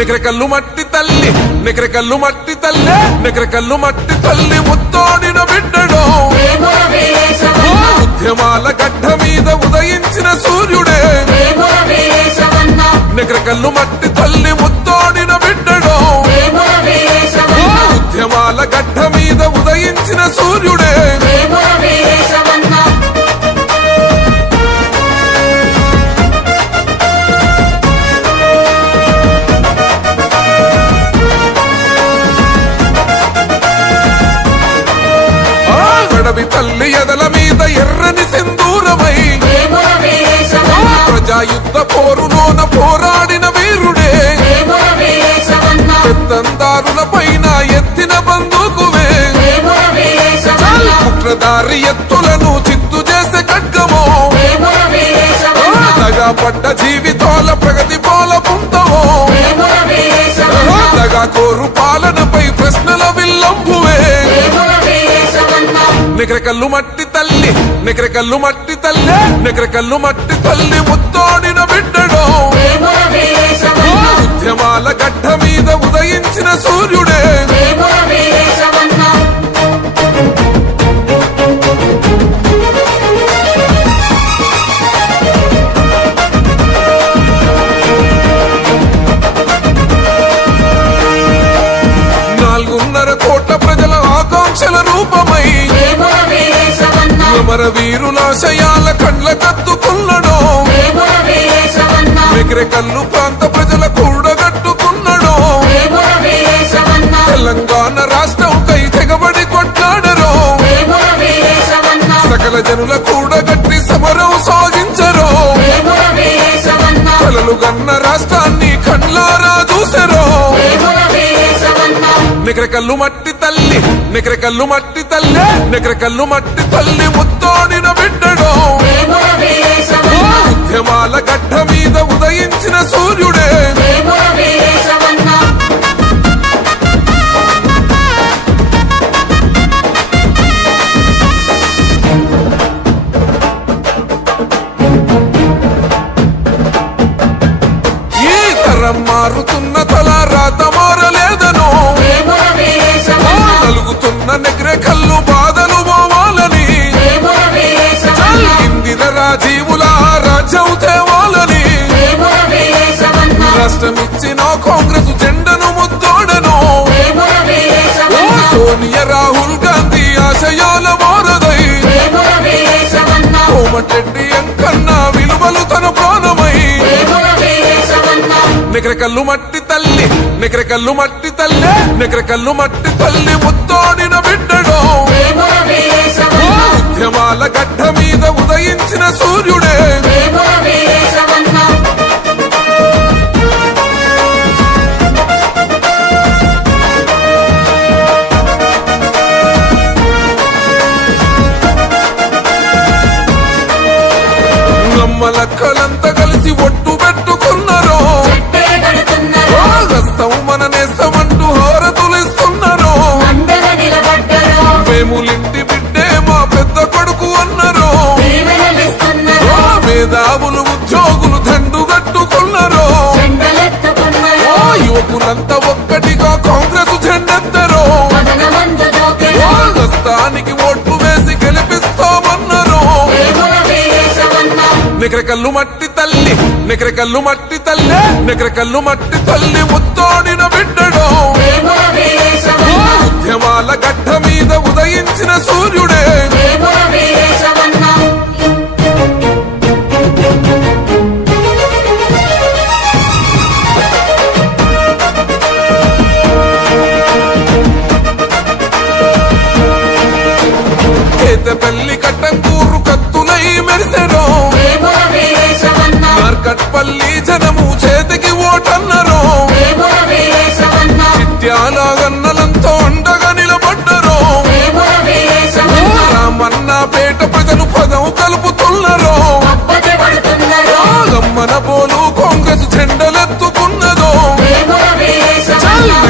నికరకల్లు మట్టి తల్లి నికరకల్లు మట్టి తల్లి నికరకల్లు మట్టి తల్లి ముత్తోడిన బిడ్డడో ఉద్యమాల గడ్డ మీద ఉదయించిన సూర్యుడే నికరకల్లు మట్టి తల్లి ముత్తోడిన బిడ్డడో ఉద్యమాల గడ్డ మీద ఉదయించిన సూర్యుడే తల్లి ఎదల మీద ఎర్రని సింధూరమై ప్రజాయుద్ధ పోరులోన పోరాడిన వీరుడే పెత్తందారుల పైన ఎత్తిన బందూకువే కుట్రదారి ఎత్తులను చిత్తు చేసే ఖడ్గమో దగా పడ్డ జీవితాల ప్రగతి పోల పుంతవో దగా కోరు పాలనపై ప్రశ్నల విల్లంబువే నికరకల్లు మట్టి తల్లి నికరకల్లు మట్టి తల్లి నికరకల్లు మట్టి తల్లి ముత్తోడిన బిడ్డడో ఉద్యమాల గడ్డ మీద ఉదయించిన సూర్యుడే రూపమై అమర వీరులాశయాల కండ్ల కత్తుకున్నడో నికరకల్లు ప్రాంత ప్రజల కూడగట్టుకున్నడో తెలంగాణ రాష్ట్రం కై తెగబడి కొట్లాడరో సకల జనుల కూడగట్టి సమరం సాగించరో కలలు గన్న రాష్ట్రాన్ని కండ్లారా చూసరో నికరకల్లు మట్టి తల్లి నికరకల్లు మట్టి తల్లి నికరకల్లు మట్టి తల్లి ముత్తోడిన బిడ్డడో ఉద్యమాల గడ్డ మీద ఉదయించిన సూర్యుడే ఈ తరం మారుతున్న తల రాత మారలేదనో కలుగుతున్న నికరకల్లు బాధలు పోవాలని ఇందిర రాజీవుల రాజ్యం తేవాలని రాష్ట్రమిచ్చిన కాంగ్రెస్ జెండను ముద్దోడను సోనియా రాహుల్ గాంధీ ఆశయాల వారదై కోమటిరెడ్డి అంకన్న విలువలు తన ప్రాణమై నికరకల్లు మట్టి తల్లి నికరకల్లు మట్టి తల్లి నికరకల్లు మట్టి తల్లి ముత్తోడిన బిడ్డడో ఉద్యమాల గడ్డ మీద ఉదయించిన సూర్యుడే నమ్మలక్కలంతా కలిసి ఒట్టు పెట్టుకున్నారో హస్తం మన నేస్తమంటూ హారతులిస్తున్నారో మేములింటి బిడ్డే మా పెద్ద కొడుకు అన్నారో మేధావులు ఉద్యోగులు దండు కట్టుకున్నారో యువకులంతా ఒక్కటిగా కాంగ్రెస్ జెండెత్తరో హస్తానికి ఓట్లు వేసి గెలిపిస్తామన్నారో నికరకల్లు మట్టి తల్లి నికరకల్లు మట్టి తల్లి నికరకల్లు మట్టి తల్లి ముత్తోడిన బిడ్డడో ఉద్యమాల గడ్డ మీద ఉదయించిన సూర్యుడే కేతపల్లి కట్టంగూరు కత్తులై మెరిసెరో మార్కట్పల్లి జనము చేతికి ఓటన్నరో చిట్యాల గన్నలంతో అండగా నిలబడ్డరో రామన్నపేట ప్రజలు పదం కలుపుతున్నరో గమ్మన పోలు కాంగ్రెస్ జెండల